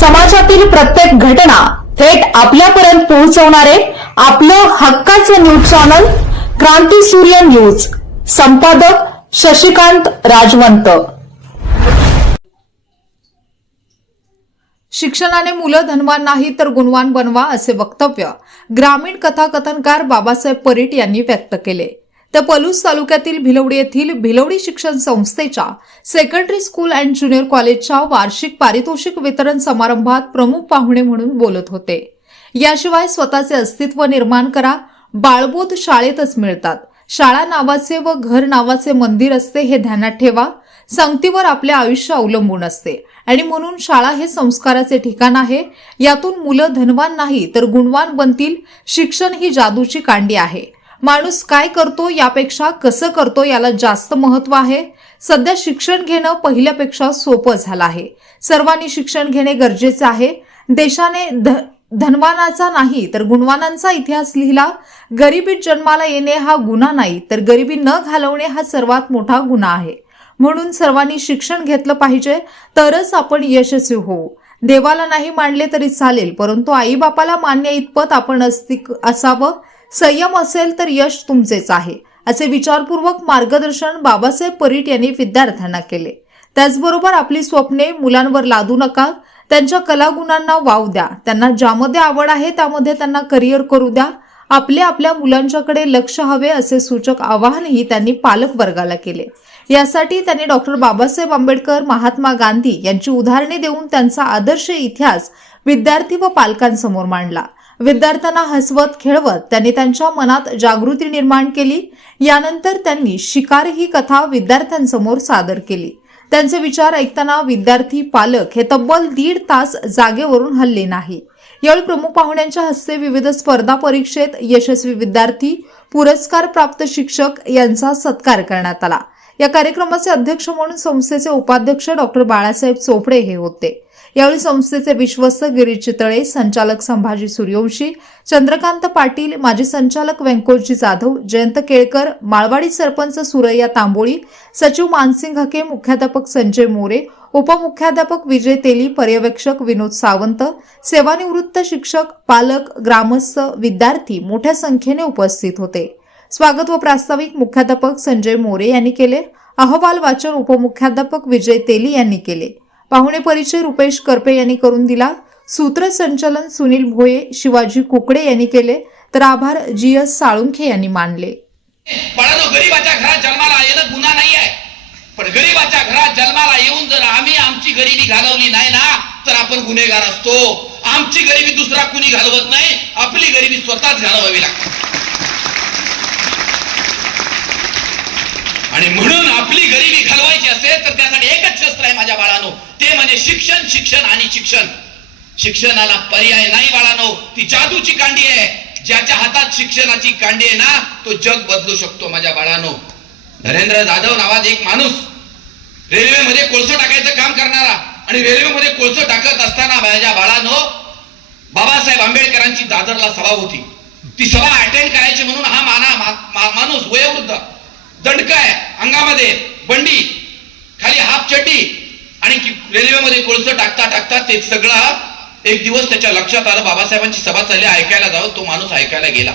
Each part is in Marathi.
समाजातील प्रत्येक घटना थेट आपल्यापर्यंत पोहोचवणारे आपलं हक्काचं न्यूज चॅनल क्रांती सूर्य न्यूज. संपादक शशिकांत राजवंत. शिक्षणाने मुलं धनवान नाही तर गुणवान बनवा असे वक्तव्य ग्रामीण कथाकथनकार बाबासाहेब परीट यांनी व्यक्त केले. तर पलूस तालुक्यातील भिलवडी येथील भिलवडी शिक्षण संस्थेच्या सेकंडरी स्कूल अँड ज्युनियर कॉलेजच्या वार्षिक पारितोषिक वितरण समारंभात प्रमुख पाहुणे म्हणून बोलत होते. याशिवाय स्वतःचे अस्तित्व निर्माण करा बाळबोध शाळेतच मिळतात. शाळा नावाचे व घर नावाचे मंदिर असते हे ध्यानात ठेवा संगतीवर आपले आयुष्य अवलंबून असते. आणि म्हणून शाळा हे संस्काराचे ठिकाण आहे यातून मुलं धनवान नाही तर गुणवान बनतील शिक्षण ही जादूची कांडी आहे. माणूस काय करतो यापेक्षा कसं करतो याला जास्त महत्त्व आहे? सध्या शिक्षण घेणं पहिल्यापेक्षा सोपं झालं आहे. सर्वांनी शिक्षण घेणे गरजेचे आहे. देशाने ध धनवानाचा नाही तर गुणवानांचा इतिहास लिहिला गरिबीत जन्माला येणे हा गुन्हा नाही तर गरिबी न घालवणे हा सर्वात मोठा गुन्हा आहे. म्हणून सर्वांनी शिक्षण घेतलं पाहिजे तरच आपण यशस्वी होऊ. देवाला नाही मानले तरी चालेल परंतु आईबापाला मान्य इतपत आपण अस्तिक असावं. संयम असेल तर यश तुमचेच आहे असे विचारपूर्वक मार्गदर्शन बाबासाहेब परीट यांनी विद्यार्थ्यांना केले. त्याचबरोबर आपली स्वप्ने मुलांवर लादू नका त्यांच्या कलागुणांना वाव द्या त्यांना ज्यामध्ये आवड आहे त्यामध्ये त्यांना करिअर करू द्या आपले आपल्या मुलांच्याकडे लक्ष हवे असे सूचक आवाहनही त्यांनी पालक वर्गाला केले. यासाठी त्यांनी डॉक्टर बाबासाहेब आंबेडकर महात्मा गांधी यांची उदाहरणे देऊन त्यांचा आदर्श इतिहास विद्यार्थी व पालकांसमोर मांडला. विद्यार्थ्यांना हसवत खेळवत त्यांनी त्यांच्या मनात जागृती निर्माण केली. यानंतर त्यांनी शिकार ही कथा विद्यार्थ्यांसमोर सादर केली. त्यांचे विचार ऐकताना विद्यार्थी पालक हे तब्बल दीड तास जागेवरून हल्ले नाही. यावेळी प्रमुख पाहुण्यांच्या हस्ते विविध स्पर्धा परीक्षेत यशस्वी विद्यार्थी पुरस्कार प्राप्त शिक्षक यांचा सत्कार करण्यात आला. या कार्यक्रमाचे अध्यक्ष म्हणून संस्थेचे उपाध्यक्ष डॉक्टर बाळासाहेब चोपडे हे होते. यावेळी संस्थेचे विश्वस्त गिरीश चितळे संचालक संभाजी सूर्यवंशी चंद्रकांत पाटील माजी संचालक व्यंकोजी जाधव जयंत केळकर माळवाडी सरपंच सुरैया तांबोळी सचिव मानसिंग हके मुख्याध्यापक संजय मोरे उपमुख्याध्यापक विजय तेली पर्यवेक्षक विनोद सावंत सेवानिवृत्त शिक्षक पालक ग्रामस्थ विद्यार्थी मोठ्या संख्येने उपस्थित होते. स्वागत व प्रास्ताविक मुख्याध्यापक संजय मोरे यांनी केले. अहवाल वाचन उपमुख्याध्यापक विजय तेली यांनी केले. पाहुणे परिचय रुपेश करपे यांनी करून दिला. सूत्रसंचालन सुनील भोये शिवाजी कुकडे यांनी केले. तर आभार जी एस साळुंखे यांनी मानले. बाळानो गरीबाच्या घरात जन्माला येणं गुन्हा नाही आहे. पण गरीबाच्या घरात जन्माला येऊन जर आम्ही आमची गरिबी घालवली नाही ना तर आपण गुन्हेगार असतो. आमची गरिबी दुसरा कुणी घालवत नाही. आपली गरिबी स्वतःच घालवावी लागते. आणि म्हणून आपली गरिबी घालवायची असेल तर त्यासाठी एकच शस्त्र आहे माझ्या बाळानो. ते म्हणजे शिक्षण शिक्षण आणि शिक्षण. शिक्षणाला पर्याय नाही बाळानो. ती जादूची कांडी आहे. ज्याच्या हातात शिक्षणाची कांडी आहे ना तो जग बदलू शकतो माझ्या बाळानो. नरेंद्र जाधव नावाज एक माणूस रेल्वेमध्ये कोळसं टाकायचं काम करणारा आणि रेल्वेमध्ये कोळसं टाकत असताना माझ्या बाळानो बाबासाहेब आंबेडकरांची दादरला सभा होती. ती सभा अटेंड करायची म्हणून हा माना मा- मा- माणूस वयोवृद्ध दंडकाय अंगामध्ये बंडी खाली हाफ चड्डी आणि रेल्वेमध्ये कोळसं टाकता टाकता ते सगळा एक दिवस त्याच्या लक्षात आलं. बाबासाहेबांची सभा चालली ऐकायला जावं. तो माणूस ऐकायला गेला.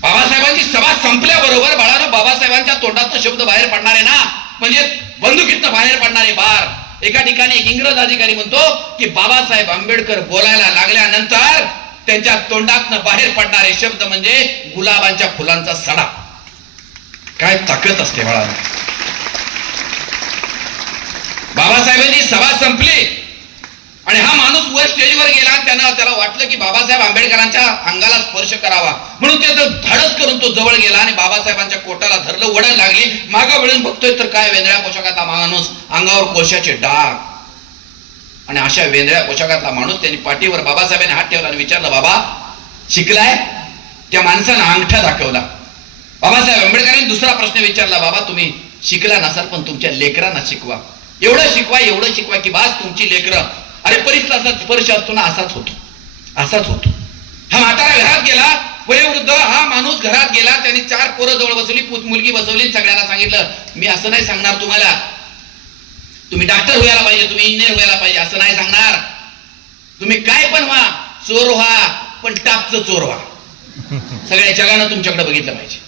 बाबासाहेबांची सभा संपल्याबरोबर बाळानं बाबासाहेबांच्या तोंडातनं शब्द बाहेर पडणार आहे ना? म्हणजे बंदुकीतनं बाहेर पडणारे बार एका ठिकाणी एक इंग्रज अधिकारी म्हणतो की बाबासाहेब आंबेडकर बोलायला लागल्यानंतर त्यांच्या तोंडातनं बाहेर पडणारे शब्द म्हणजे गुलाबांच्या फुलांचा सडा. काय ताकद असते बाळानं बाबासाहेबांची सभा संपली. आणि हा माणूस वर स्टेजवर गेला आणि त्यानं त्याला वाटलं की बाबासाहेब आंबेडकरांच्या अंगाला स्पर्श करावा. म्हणून ते धडस करून तो जवळ गेला आणि बाबासाहेबांच्या कोटाला धरलं वडण लागली. मागा वळून बघतोय तर काय वेंद्र्या पोशाखातला माणूस अंगावर कोशाचे डाग. आणि अशा वेंद्र्या पोशाखातला माणूस त्यांनी पाठीवर बाबासाहेबांनी हात ठेवला आणि विचारलं बाबा शिकलाय? त्या माणसानं अंगठा दाखवला. बाबासाहेब आंबेडकरांनी दुसरा प्रश्न विचारला बाबा तुम्ही शिकला नसाल पण तुमच्या लेकरांना शिकवा. एवढं शिकवा एवढं शिकवा की बास तुमची लेकरं अरे परिसराचा स्पर्श असतो ना असाच होतो. असाच होतो. हा म्हातारा घरात गेला वयोवृद्ध हा माणूस घरात गेला त्याने चार पोरं जवळ बसवली पुत मुलगी बसवली सगळ्यांना सांगितलं मी असं नाही सांगणार तुम्हाला. तुम्ही डॉक्टर व्हायला पाहिजे तुम्ही इंजिनियर व्हायला पाहिजे असं नाही सांगणार. तुम्ही काय पण व्हा चोर व्हा पण टापचं चोर व्हा. सगळ्या जगानं तुमच्याकडे बघितलं पाहिजे.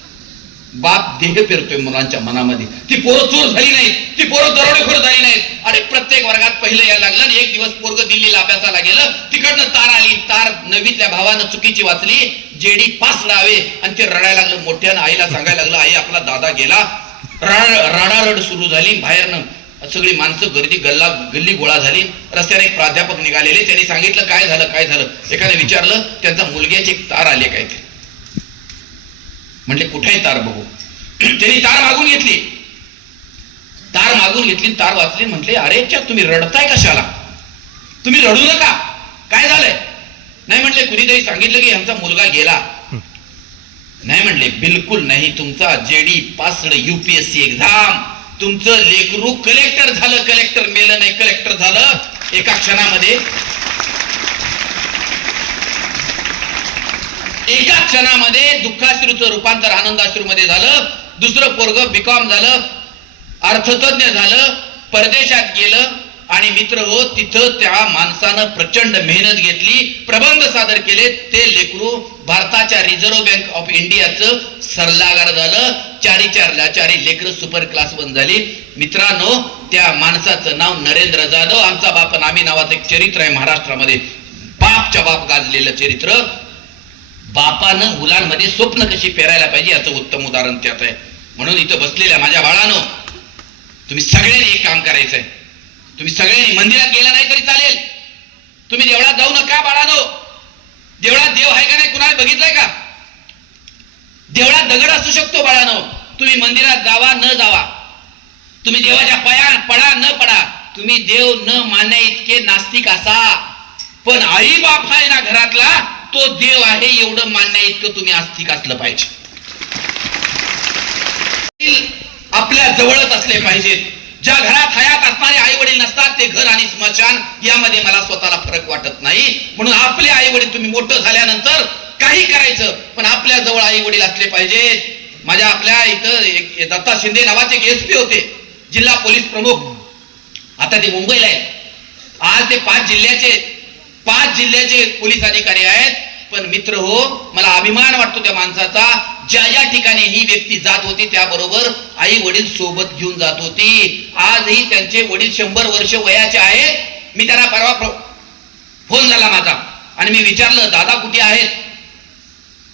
बाप देह पेरतोय मुलांच्या मनामध्ये. ती पोरं चोर झाली नाहीत ती पोरं दरोडेखोर झाली नाहीत. आणि प्रत्येक वर्गात पहिलं यायला लागलं आणि एक दिवस पोरग दिल्लीला अभ्यासाला गेलं तिकडनं तार आली तार नवीतल्या भावानं चुकीची वाचली जेडी पास लावे आणि ते रडायला लागलं मोठ्यानं आईला सांगायला लागलं आई आपला दादा गेला. रड रडारड सुरू झाली बाहेरनं सगळी माणसं गर्दी गल्ला गल्ली गोळा झाली. रस्त्याने एक प्राध्यापक निघालेले त्यांनी सांगितलं काय झालं काय झालं? एकाने विचारलं त्यांचा मुलग्याची तार आले काय ते म्हणले कुठे तार बघू? त्यांनी तार मागून घेतली. तार मागून घेतली तार वाचली म्हटले अरे च्या तुम्ही रडताय कशाला? तुम्ही रडू नका. काय झालंय? नाही म्हटले कुणीतरी सांगितलं की आमचा मुलगा गेला. नाही म्हणले बिलकुल नाही. तुमचा जेडी पासड युपीएससी एक्झाम. तुमचं लेकरू कलेक्टर झालं कलेक्टर मेलं नाही कलेक्टर झालं एका क्षणामध्ये. एका क्षणामध्ये दुःखाश्रूचं रूपांतर आनंदाश्रू मध्ये झालं दुसरं पोरग बिकॉम झालं अर्थतज्ञ झालं परदेशात गेलं आणि मित्र हो तिथं त्या माणसानं प्रचंड मेहनत घेतली प्रबंध सादर केले. ते लेकरू भारताच्या रिझर्व्ह बँक ऑफ इंडियाचं सरलागार झालं. चारी चार चारी लेकर सुपर क्लास वन झाली. मित्रांनो त्या माणसाचं नाव नरेंद्र जाधव. आमचा बाप नामी नावाचं एक चरित्र आहे महाराष्ट्रामध्ये. बापच्या बाप गाजलेलं चरित्र. बापानं मुलांमध्ये स्वप्न कशी पेरायला पाहिजे याचं उत्तम उदाहरण त्यात आहे. म्हणून इथं बसलेल्या माझ्या बाळानो तुम्ही सगळ्यांनी एक काम करायचंय. तुम्ही सगळ्यांनी मंदिरात गेला नाही तरी चालेल. तुम्ही देवळात जाऊ नका बाळानो. देवळात देव आहे का नाही कुणाला बघितलंय का? देवळात दगड असू शकतो बाळानो. तुम्ही मंदिरात जावा न जावा. तुम्ही देवाच्या पाया पडा न पडा. तुम्ही देव न मान्या इतके नास्तिक असा. पण आई बाप आहे ना घरातला तो देव आहे एवढं मानण्या इतकं तुम्ही आस्तिक असलं पाहिजे. आपल्या जवळच असले पाहिजेत. ज्या घरात हयात असणारे आई वडील नसतात ते घर आणि स्मशान यामध्ये मला स्वतःला फरक वाटत नाही. म्हणून आपले आई वडील तुम्ही मोठं झाल्यानंतर काही करायचं पण आपल्या जवळ आई वडील असले पाहिजेत माझ्या आपल्या इथं एक दत्ता शिंदे नावाचे एक एसपी होते जिल्हा पोलीस प्रमुख. आता ते मुंबईला आहेत. आज ते पाच जिल्ह्याचे पाच जिल्ह्याचे पोलीस अधिकारी आहेत. पण मित्र हो मला अभिमान वाटतो त्या माणसाचा. ज्या ज्या ठिकाणी ही व्यक्ती जात होती त्याबरोबर आई वडील सोबत घेऊन जात होती. आजही त्यांचे वडील शंभर वर्ष वयाचे आहेत. मी त्यांना परवा प्र- फोन झाला माझा. आणि मी विचारलं दादा कुठे आहेत?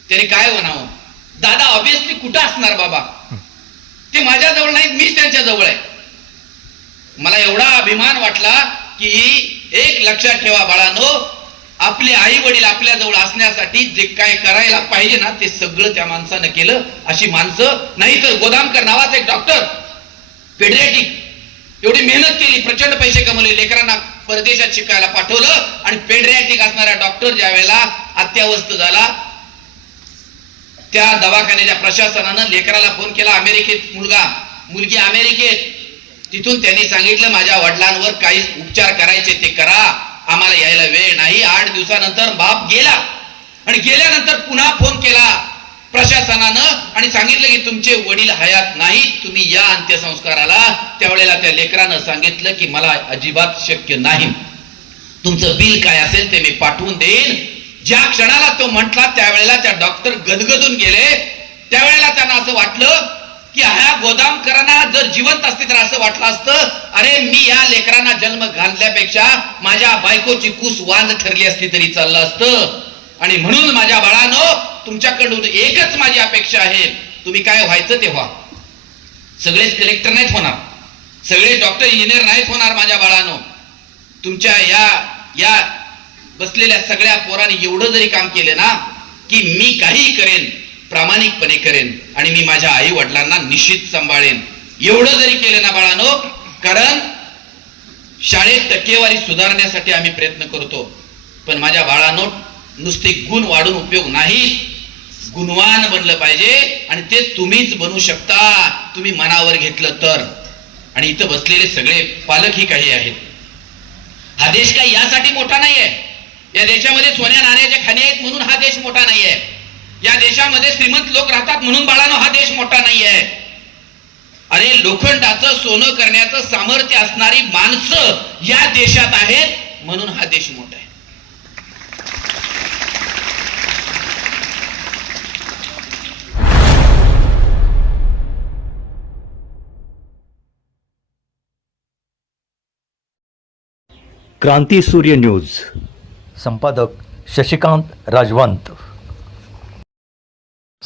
त्याने काय म्हणावं? दादा ऑब्विसली कुठं असणार बाबा? ते माझ्याजवळ नाहीत मीच त्यांच्या जवळ आहे. मला एवढा अभिमान वाटला की एक लक्षात ठेवा बाळानो आपले आई वडील आपल्या जवळ असण्यासाठी जे काय करायला पाहिजे ना ते सगळं त्या माणसानं केलं अशी माणसं नाही तर गोदामकर नावाचा एक डॉक्टर पेड्रियाटिक एवढी मेहनत केली प्रचंड पैसे कमवले लेकरांना परदेशात शिकायला पाठवलं आणि पेड्रॅटिक असणारा डॉक्टर ज्या वेळेला अत्यावस्थ झाला त्या दवाखान्याच्या प्रशासनानं लेकराला फोन केला अमेरिकेत मुलगा मुलगी अमेरिकेत तिथून त्यांनी सांगितलं माझ्या वडिलांवर काही उपचार करायचे ते करा आम्हाला यायला वेळ नाही. आठ दिवसानंतर बाप गेला. आणि गेल्यानंतर पुन्हा फोन केला प्रशासनानं आणि सांगितलं की तुमचे वडील हयात नाही तुम्ही या अंत्यसंस्काराला. त्यावेळेला त्या लेकरानं सांगितलं की मला अजिबात शक्य नाही. तुमचं बिल काय असेल ते मी पाठवून देईन. ज्या क्षणाला तो म्हटला त्यावेळेला त्या डॉक्टर गदगदून गेले. त्यावेळेला त्यांना असं वाटलं की ह्या गोदामकरांना जर जिवंत असते तर असं वाटलं असतं अरे मी या लेकरांना जन्म घालण्यापेक्षा माझ्या बायकोची कुस वांद ठरली असती तरी चाललं असतं. आणि म्हणून माझ्या बाळानो तुमच्याकडून एकच माझी अपेक्षा आहे. तुम्ही काय व्हायचं ते व्हा सगळेच कलेक्टर नाहीत होणार. सगळे डॉक्टर इंजिनियर नाहीत होणार माझ्या बाळानो. तुमच्या या या बसलेल्या सगळ्या पोरांनी एवढं जरी काम केलं ना की मी काही करेन प्रामाणिकपणे करेन आणि मी माझ्या आई वडिलांना निश्चित सांभाळेन. एवढं जरी केलं ना बाळानो कारण शाळेत टक्केवारी सुधारण्यासाठी आम्ही प्रयत्न करतो. पण माझ्या बाळानो नुसते गुण वाढून उपयोग नाही. गुणवान बनलं पाहिजे आणि ते तुम्हीच बनू शकता. तुम्ही मनावर घेतलं तर. आणि इथं बसलेले सगळे पालकही काही आहेत. हा देश काही यासाठी मोठा नाहीये. या देशामध्ये सोन्या नाण्याच्या खाणी आहेत म्हणून हा देश मोठा नाहीये. या देशामध्ये श्रीमंत लोक राहतात म्हणून बाळानो हा देश मोठा नाहीये. अरे लोखंडाचं सोनं करण्याचं सामर्थ्य असणारी माणसं या देशात आहेत म्हणून हा देश मोठा आहे. क्रांती सूर्य न्यूज. संपादक शशिकांत राजवंत.